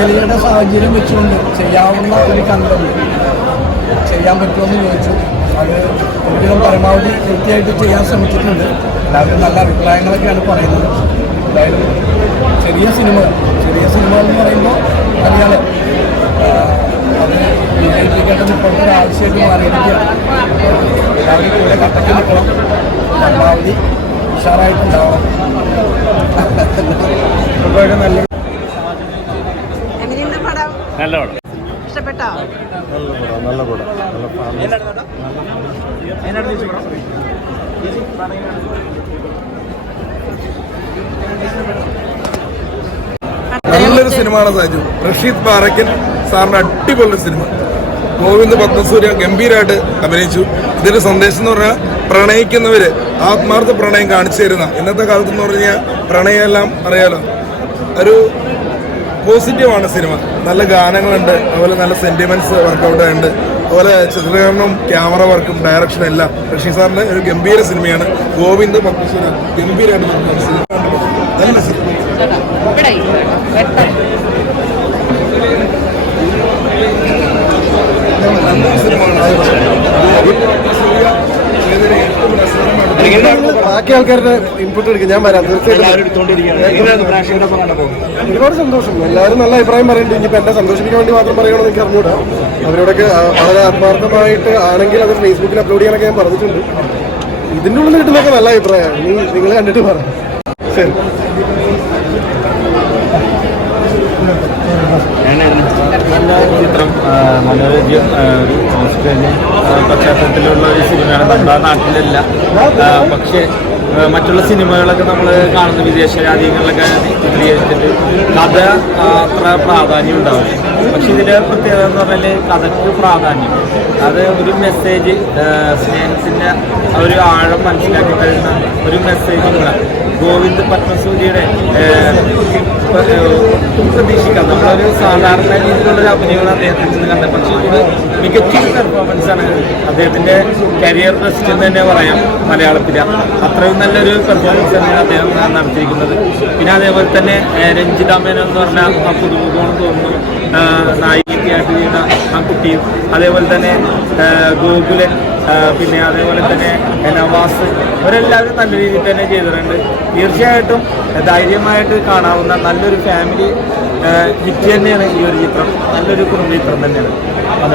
സാഹചര്യം വെച്ചുകൊണ്ട് ചെയ്യാവുന്ന ഒരു കണ്ടത് ചെയ്യാൻ പറ്റുമെന്ന് ചോദിച്ചു. അത് ഒരു പരമാവധി കൃത്യമായിട്ട് ചെയ്യാൻ ശ്രമിച്ചിട്ടുണ്ട്. എല്ലാവരും നല്ല അഭിപ്രായങ്ങളൊക്കെയാണ് പറയുന്നത്. എന്തായാലും ചെറിയ സിനിമ ചെറിയ സിനിമകൾ എന്ന് പറയുമ്പോൾ അറിയാതെ അത് വിജയിപ്പിക്കേണ്ടത് ഇപ്പോഴത്തെ ഒരു ആവശ്യമായിട്ട് മാറിയിരിക്കുകയാണ്. എല്ലാവരും കൂടെ കട്ടക്ക് നിൽക്കണം. പരമാവധി ഉഷാറായിട്ടുണ്ടാവണം നല്ല എങ്ങനെയുണ്ട് പടം നല്ല പടം ഇഷ്ടപ്പെട്ടോ? നല്ല പടം നല്ല നല്ലൊരു സിനിമയാണ് സാജു. റഷീദ് പാറയ്ക്കൻ സാറിന്റെ അടിപൊളി സിനിമ. ഗോവിന്ദ് പത്മസൂര്യ ഗംഭീരമായിട്ട് അഭിനയിച്ചു. ഇതിന്റെ സന്ദേശം എന്ന് പറഞ്ഞാൽ പ്രണയിക്കുന്നവര് ആത്മാർത്ഥ പ്രണയം കാണിച്ചു തരുന്ന. ഇന്നത്തെ കാലത്ത് എന്ന് പറഞ്ഞാൽ പ്രണയമെല്ലാം അറിയാലോ. ഒരു പോസിറ്റീവാണ് സിനിമ. നല്ല ഗാനങ്ങളുണ്ട് അതുപോലെ നല്ല സെന്റിമെന്റ്സ് വർക്കൗട്ട് ഉണ്ട് അതുപോലെ ചിത്രീകരണവും ക്യാമറ വർക്കും ഡയറക്ഷനും എല്ലാം. ഋഷി സാറിന്റെ ഒരു ഗംഭീര സിനിമയാണ്. ഗോവിന്ദ് പത്മസുര ഗംഭീരമായിട്ട് നല്ല സിനിമ. ബാക്കി ആൾക്കാരുടെ ഇൻപുട്ട് എടുക്കും ഞാൻ വരാം. തീർച്ചയായിട്ടും. ഒരുപാട് സന്തോഷം. എല്ലാവരും നല്ല അഭിപ്രായം പറയുന്നുണ്ട്. ഇനിയിപ്പോൾ എന്നെ സന്തോഷിപ്പിക്കാൻ വേണ്ടി മാത്രം പറയണമെന്ന് എനിക്ക് അറിഞ്ഞൂടാ. അവരോടൊക്കെ വളരെ ആത്മാർത്ഥമായിട്ട് ആണെങ്കിൽ അത് ഫേസ്ബുക്കിൽ അപ്ലോഡ് ചെയ്യാനൊക്കെ ഞാൻ പറഞ്ഞിട്ടുണ്ട്. ഇതിന്റെ ഉള്ളിൽ കിട്ടുന്നൊക്കെ നല്ല അഭിപ്രായമാണ്. നീ നിങ്ങൾ കണ്ടിട്ട് പറ. ശരി. ചിത്രം ഒരു പശ്ചാത്തലത്തിലുള്ള ഒരു സിനിമയാണ്. നമ്മുടെ നാട്ടിലല്ല. പക്ഷേ മറ്റുള്ള സിനിമകളൊക്കെ നമ്മൾ കാണുന്ന വിദേശ രാജ്യങ്ങളിലൊക്കെ ചിത്രീകരിച്ചിട്ട് കഥ അത്ര പ്രാധാന്യം ഉണ്ടാവില്ല. പക്ഷെ ഇതിന്റെ പ്രത്യേകത എന്ന് പറഞ്ഞാൽ കഥയ്ക്ക് പ്രാധാന്യം. അത് ഒരു മെസ്സേജ് സ്നേഹത്തിന്റെ ഒരു ആഴം മനസ്സിലാക്കി തരുന്ന ഒരു മെസ്സേജ് ഗോവിന്ദ് പത്മസൂര്യയുടെ ഒട്ടും പ്രതീക്ഷിക്കാം. നമ്മളൊരു സാധാരണ രീതിയിലുള്ള ഒരു അഭിനയമാണ് അദ്ദേഹത്തിൽ നിന്ന് കണ്ടത് പക്ഷേ ഇത് മികച്ച പെർഫോമൻസ് ആണ്. അദ്ദേഹത്തിന്റെ കരിയർ ബെസ്റ്റ് എന്ന് തന്നെ പറയാം മലയാളത്തിൽ അത്രയും നല്ലൊരു പെർഫോമൻസ് തന്നെയാണ് അദ്ദേഹം നടത്തിയിരിക്കുന്നത്. പിന്നെ അതേപോലെ തന്നെ രഞ്ജിത മേനോൻ എന്ന് പറഞ്ഞ പുതുമുഖമെന്ന് തോന്നുന്നു. ആഹ്, നായികയായിട്ട് ചെയ്യുന്ന ആ കുട്ടിയും അതേപോലെ തന്നെ ഗോകുലൻ പിന്നെ അതേപോലെ തന്നെ നവാസ്. ഇവരെല്ലാവരും നല്ല രീതിയിൽ തന്നെ ചെയ്തിട്ടുണ്ട്. തീർച്ചയായിട്ടും ധൈര്യമായിട്ട് കാണാവുന്ന നല്ലൊരു ഫാമിലി ഹിറ്റ് തന്നെയാണ് ഈ ഒരു ചിത്രം. നല്ലൊരു കുടുംബ ചിത്രം തന്നെയാണ്. കഥ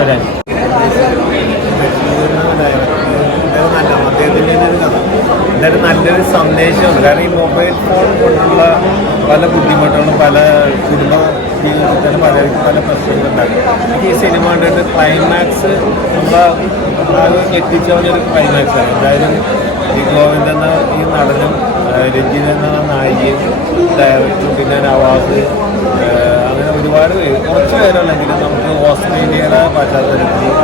എന്തായാലും നല്ലൊരു സന്ദേശമുണ്ട് കാരണം ഈ മൊബൈൽ ഫോൺ കൊണ്ടുള്ള പല ബുദ്ധിമുട്ടുകളും പല കുടുംബ ജീവിതത്തിലും പലർക്കും പല പ്രശ്നങ്ങളുണ്ടാകും ഈ സിനിമ കണ്ടിട്ട് ക്ലൈമാക്സ് നമ്മൾ ഒരു ക്ലൈമാക്സ് ആണ്. എന്തായാലും ഈ ഗോവിന്ദ് എന്ന ഈ നടനും രഞ്ജിത് എന്ന നായികയും ഡയറക്ടറും പിന്നെ നവാസ് അങ്ങനെ ഒരുപാട് പേര്. കുറച്ച് പേരുള്ളെങ്കിലും നമുക്ക് ഓസ്ട്രേലിയയുടെ പശ്ചാത്തലത്തിൽ